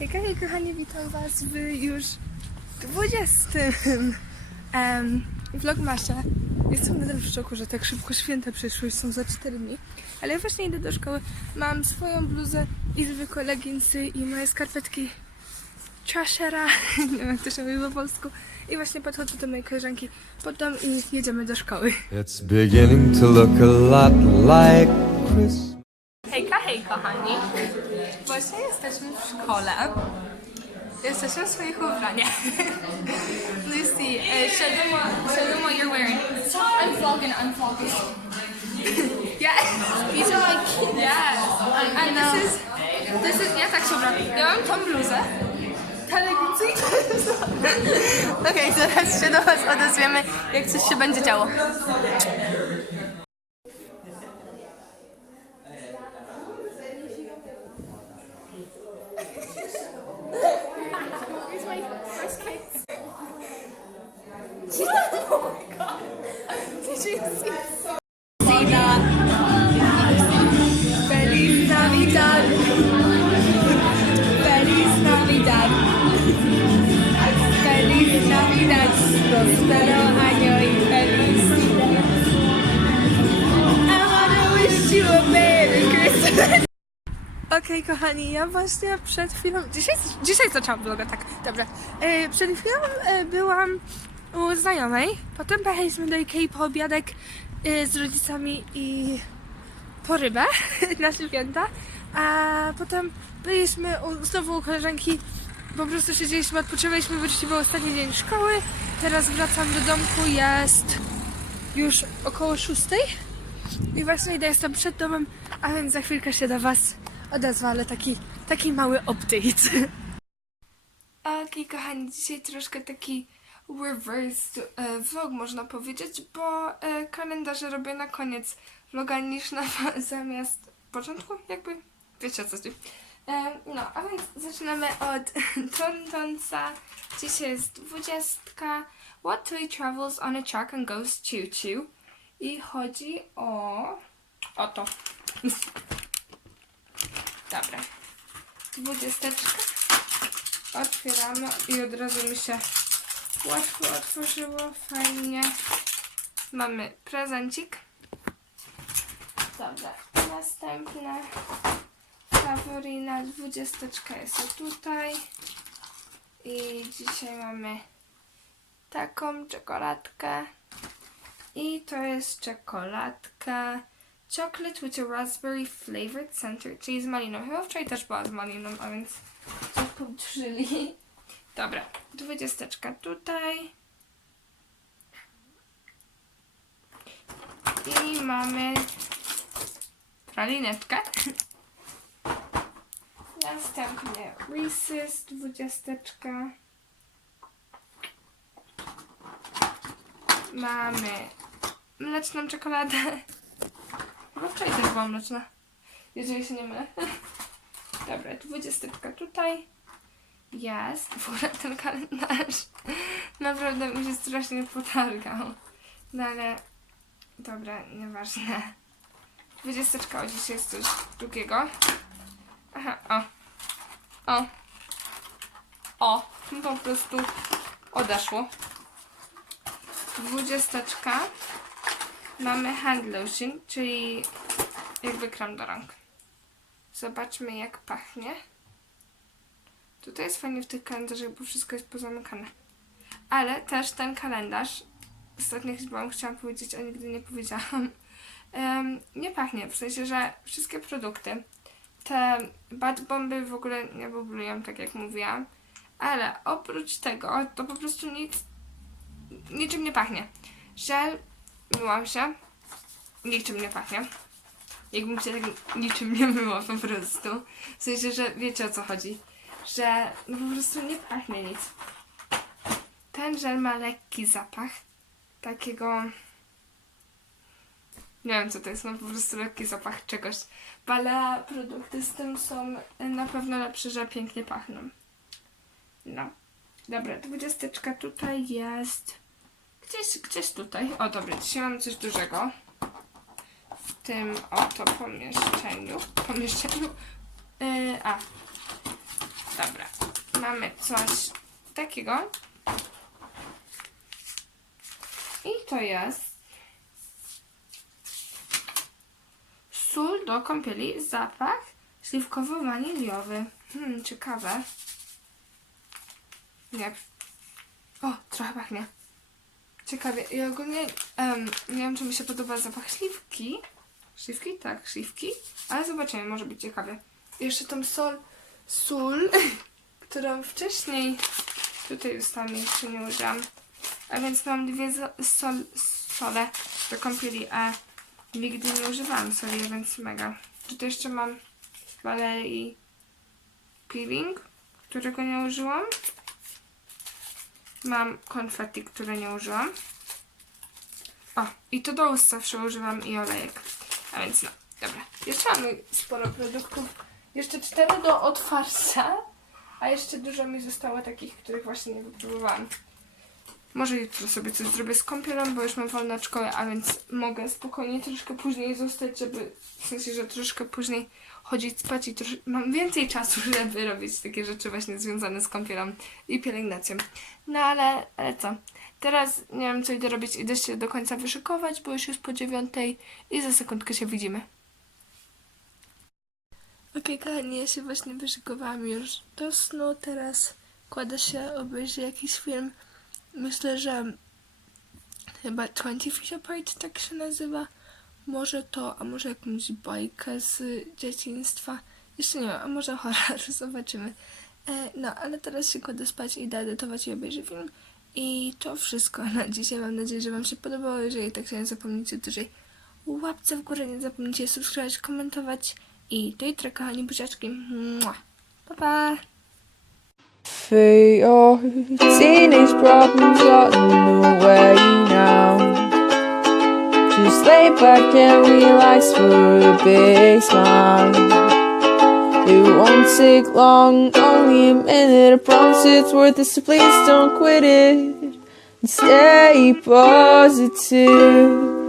Hejka, hej kochani, witam was w już 20 um, vlogmasie. Jestem nadal w szoku, że tak szybko święta przyszły, już są za 4 dni. Ale ja właśnie idę do szkoły, mam swoją bluzę i zwykłe leginsy i moje skarpetki Trashera, nie wiem jak to się mówi po polsku. I właśnie podchodzę do mojej koleżanki pod dom i jedziemy do szkoły. It's beginning to look a lot like Christmas. Hej kochani. Właśnie jesteśmy w szkole. Jesteśmy w swoich ubraniach. Lucy, uh, show them what show them what you're wearing. I'm vlogging, I'm vlogging. Yeah. These are my kids. Yes. And this is this is ja tak się ubrałam. Ja mam tą bluzę. Ta leginsy i to jest Okej, zaraz się do was odezwiemy, jak coś się będzie działo. Okej, kochani, ja właśnie przed chwilą. Dzisiaj, dzisiaj zaczęłam vloga, tak, dobra. E, przed chwilą e, byłam u znajomej, potem pojechaliśmy do Ikei po obiadek e, z rodzicami i po rybę na święta, a potem byliśmy u, znowu u koleżanki, po prostu siedzieliśmy, odpoczywaliśmy, bo był ostatni dzień szkoły, teraz wracam do domku, jest już około szóstej i właśnie idę, jestem przed domem, a więc za chwilkę się do Was odezwę, ale taki, taki mały update. Okej, kochani, dzisiaj troszkę taki reversed e, vlog można powiedzieć, bo e, kalendarze robię na koniec vloga niż na zamiast początku, jakby wiecie o co chodzi. E, no, a więc zaczynamy od Tontonsa. Dzisiaj jest dwudziestka. What toy travels on a truck and goes choo-choo? I chodzi o... o to. Dobra. Dwudziesteczka. Otwieramy i od razu mi się łatwo otworzyło, fajnie. Mamy prezencik. Dobra, następne faworina, dwudziesteczka jest tutaj. I dzisiaj mamy taką czekoladkę. I to jest czekoladka chocolate with a raspberry flavored center, czyli z maliną. Chyba wczoraj też była z maliną, a więc coś połączyli. Dobra, dwudziesteczka tutaj. I mamy pralineczkę. Następnie Reese's, dwudziesteczka. Mamy mleczną czekoladę. Chyba wczoraj też była mleczna, jeżeli się nie mylę. Dobra, dwudziesteczka tutaj. Jest. W ogóle ten kalendarz naprawdę mi się strasznie potargał. No ale dobra, nieważne. Dwudziesteczka, o dzisiaj jest coś drugiego. Aha, o. O. O. Po prostu odeszło. Dwudziesteczka. Mamy hand lotion, czyli jakby krem do rąk. Zobaczmy jak pachnie. Tutaj jest fajnie w tych kalendarzach, bo wszystko jest pozamykane. Ale też ten kalendarz, ostatnio chyba chciałam powiedzieć, a nigdy nie powiedziałam, em, nie pachnie. W sensie, że wszystkie produkty, te bad bomby w ogóle nie bublują, tak jak mówiłam. Ale oprócz tego, to po prostu nic, niczym nie pachnie. Żel, myłam się, niczym nie pachnie. Jakbym się tak niczym nie myła po prostu. W sensie, że wiecie o co chodzi. Że no po prostu nie pachnie nic. Ten żel ma lekki zapach. Takiego... Nie wiem co to jest, no po prostu lekki zapach czegoś. Ale produkty z tym są na pewno lepsze, że pięknie pachną. No. Dobra, dwudziesteczka tutaj jest... Gdzieś, gdzieś tutaj. O dobra, dzisiaj mamy coś dużego. W tym oto pomieszczeniu. Pomieszczeniu. Yy, a, Dobra, mamy coś takiego. I to jest sól do kąpieli, zapach śliwkowo-waniliowy. Hmm, ciekawe. Nie. O, trochę pachnie. Ciekawie. I ogólnie em, nie wiem, czy mi się podoba zapach śliwki. Śliwki? Tak, śliwki. Ale zobaczymy, może być ciekawie. Jeszcze tą sol, sól, którą wcześniej tutaj ustami jeszcze nie użyłam. A więc mam dwie sol, sole do kąpieli, a nigdy nie używałam soli, więc mega. Tutaj jeszcze mam Valerii peeling, którego nie użyłam. Mam konfetti, które nie użyłam. O, i to do ust zawsze używam i olejek. A więc no, dobra. Jeszcze mamy sporo produktów. Jeszcze cztery do otwarcia, a jeszcze dużo mi zostało takich, których właśnie nie wypróbowałam. Może jutro sobie coś zrobię z kąpielą, bo już mam wolne od szkoły, a więc mogę spokojnie troszkę później zostać, żeby, w sensie, że troszkę później chodzić spać i trosz... mam więcej czasu, żeby robić takie rzeczy właśnie związane z kąpielą i pielęgnacją. No ale, ale co? Teraz nie wiem, co idę robić. Idę się do końca wyszykować, bo już jest po dziewiątej i za sekundkę się widzimy. Okej, kochani, ja się właśnie wyszykowałam już do snu. Teraz kładę się, obejrzę jakiś film. Myślę, że chyba 20 Feet Apart tak się nazywa. Może to, a może jakąś bajkę z dzieciństwa. Jeszcze nie wiem, a może horror, zobaczymy. E, no, ale teraz się kładę spać, idę edytować i obejrzę film. I to wszystko na dzisiaj. Mam nadzieję, że Wam się podobało. Jeżeli tak, to nie zapomnijcie dużej łapce w górę, nie zapomnijcie subskrybować, komentować. I do jutra, kochani buziaczki. Mua. Pa, pa! For your teenage problems got in the way now. Just lay back and relax for a big smile. It won't take long, only a minute. I promise it's worth it, so please don't quit it. Stay positive.